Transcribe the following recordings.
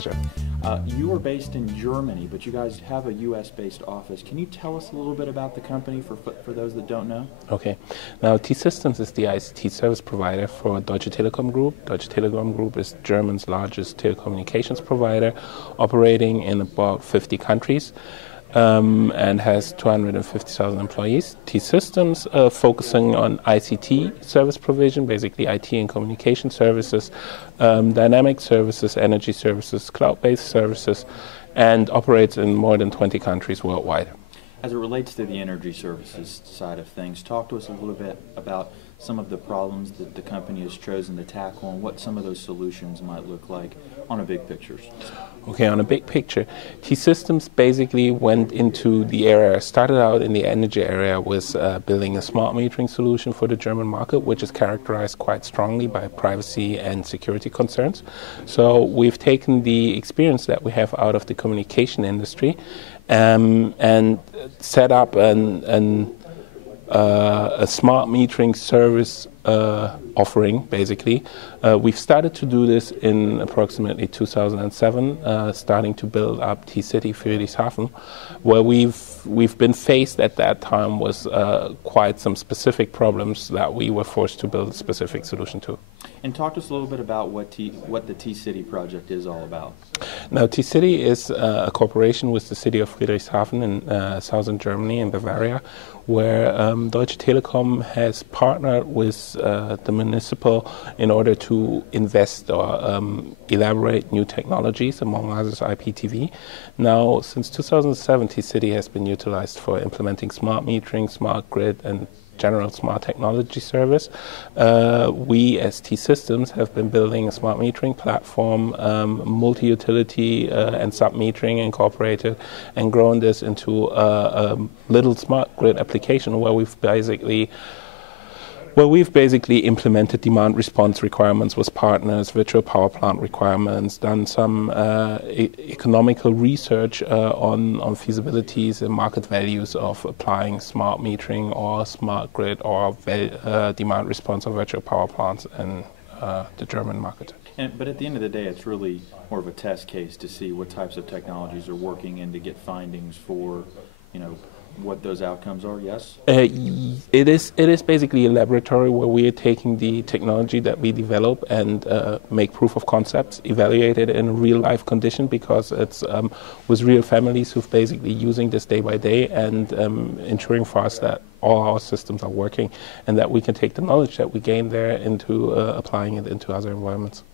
pleasure. You are based in Germany, but you guys have a U.S.-based office. Can you tell us a little bit about the company for those that don't know? Okay. Now, T-Systems is the ICT service provider for Deutsche Telekom Group. Deutsche Telekom Group is Germany's largest telecommunications provider, operating in about 50 countries. And has 250,000 employees. T-Systems focusing on ICT service provision, basically IT and communication services, dynamic services, energy services, cloud-based services, and operates in more than 20 countries worldwide. As it relates to the energy services side of things, talk to us a little bit about some of the problems that the company has chosen to tackle and what some of those solutions might look like on a big picture. Okay, on a big picture, T-Systems basically went into the area, started out in the energy area with building a smart metering solution for the German market, which is characterized quite strongly by privacy and security concerns. So we've taken the experience that we have out of the communication industry and set up a smart metering service offering, basically. We've started to do this in approximately 2007, starting to build up T-City Friedrichshafen, where we've been faced at that time with quite some specific problems that we were forced to build a specific solution to. And talk to us a little bit about what the T-City project is all about. Now, T-City is a cooperation with the city of Friedrichshafen in southern Germany, in Bavaria, where Deutsche Telekom has partnered with the municipal in order to invest or elaborate new technologies, among others IPTV. Now, since 2007, T-City has been utilized for implementing smart metering, smart grid, and general smart technology service. We as T-Systems have been building a smart metering platform, multi-utility and sub-metering incorporated, and grown this into a little smart grid application where we've basically implemented demand response requirements with partners, virtual power plant requirements, done some economical research on feasibilities and market values of applying smart metering or smart grid or demand response or virtual power plants in the German market. But at the end of the day, it's really more of a test case to see what types of technologies are working and to get findings for, what those outcomes are, yes? It is basically a laboratory where we are taking the technology that we develop and make proof of concepts, evaluate it in a real life condition, because it's with real families who've basically using this day by day and ensuring for us that all our systems are working and that we can take the knowledge that we gain there into applying it into other environments.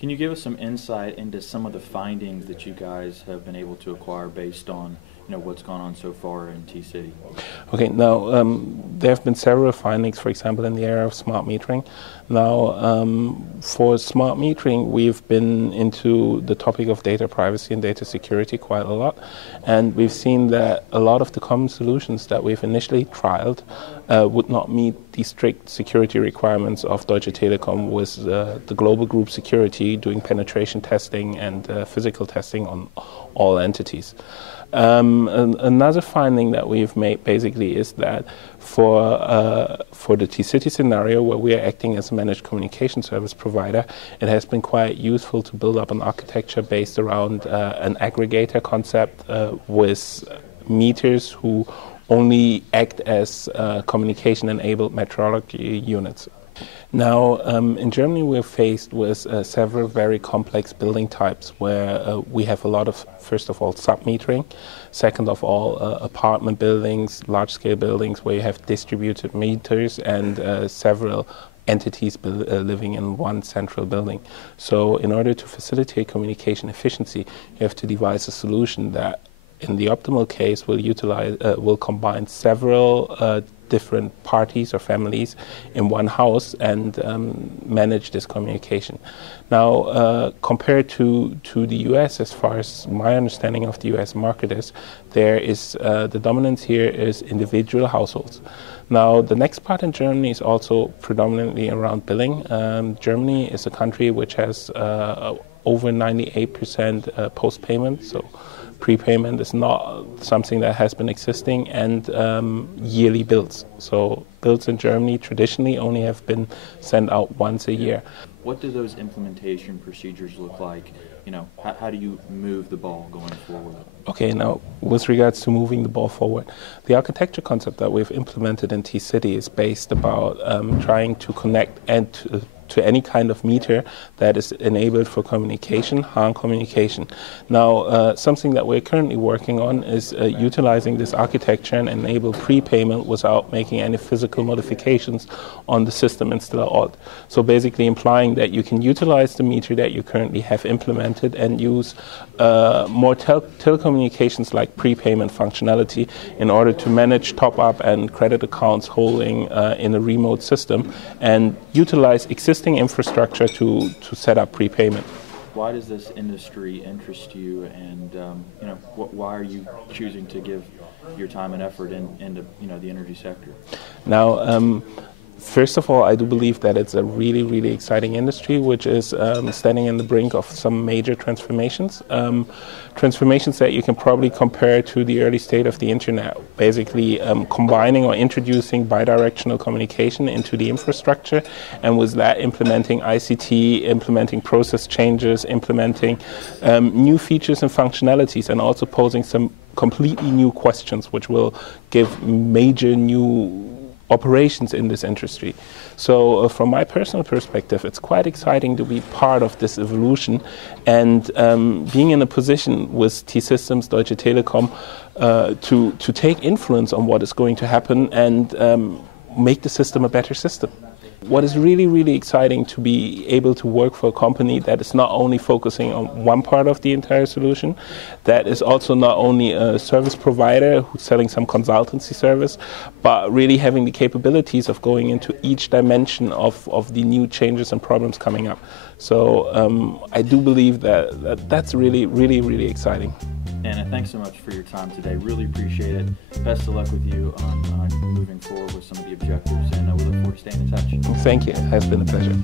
Can you give us some insight into some of the findings that you guys have been able to acquire based on what's gone on so far in T-City? Okay, now there have been several findings, for example, in the area of smart metering. Now, for smart metering, we've been into the topic of data privacy and data security quite a lot, and we've seen that a lot of the common solutions that we've initially trialed would not meet the strict security requirements of Deutsche Telekom with the global group security doing penetration testing and physical testing on all entities. Another finding that we've made basically is that for the T-City scenario, where we are acting as a managed communication service provider, it has been quite useful to build up an architecture based around an aggregator concept with meters who only act as communication-enabled metrology units. Now, in Germany, we're faced with several very complex building types where we have a lot of, first of all, sub-metering, second of all, apartment buildings, large-scale buildings where you have distributed meters and several entities living in one central building. So in order to facilitate communication efficiency, you have to devise a solution that, in the optimal case, will combine several different parties or families in one house and manage this communication. Now, compared to the US, as far as my understanding of the US market is, there is the dominance here is individual households. Now, the next part in Germany is also predominantly around billing. Germany is a country which has over 98% post-payment, so prepayment is not something that has been existing, and yearly bills. So bills in Germany traditionally only have been sent out once a year. What do those implementation procedures look like how do you move the ball going forward? Okay, now with regards to moving the ball forward, the architecture concept that we've implemented in T-City is based about trying to connect to any kind of meter that is enabled for communication, HAN communication. Now, something that we're currently working on is utilizing this architecture and enable prepayment without making any physical modifications on the system installer. So basically implying that you can utilize the meter that you currently have implemented and use more telecommunications like prepayment functionality in order to manage top-up and credit accounts holding in a remote system and utilize existing infrastructure to set up prepayment. Why does this industry interest you, and why are you choosing to give your time and effort into the energy sector? Now, first of all, I do believe that it's a really, really exciting industry, which is standing in the brink of some major transformations. Transformations that you can probably compare to the early state of the internet, basically combining or introducing bidirectional communication into the infrastructure, and with that implementing ICT, implementing process changes, implementing new features and functionalities, and also posing some completely new questions, which will give major new operations in this industry. So from my personal perspective, it's quite exciting to be part of this evolution, and being in a position with T-Systems, Deutsche Telekom, to take influence on what is going to happen and make the system a better system. What is really, really exciting to be able to work for a company that is not only focusing on one part of the entire solution, that is also not only a service provider who's selling some consultancy service, but really having the capabilities of going into each dimension of the new changes and problems coming up. So I do believe that's really, really, really exciting. Anna, thanks so much for your time today. Really appreciate it. Best of luck with you on moving forward with some of the objectives, and we look forward to staying in touch. Thank you. It has been a pleasure.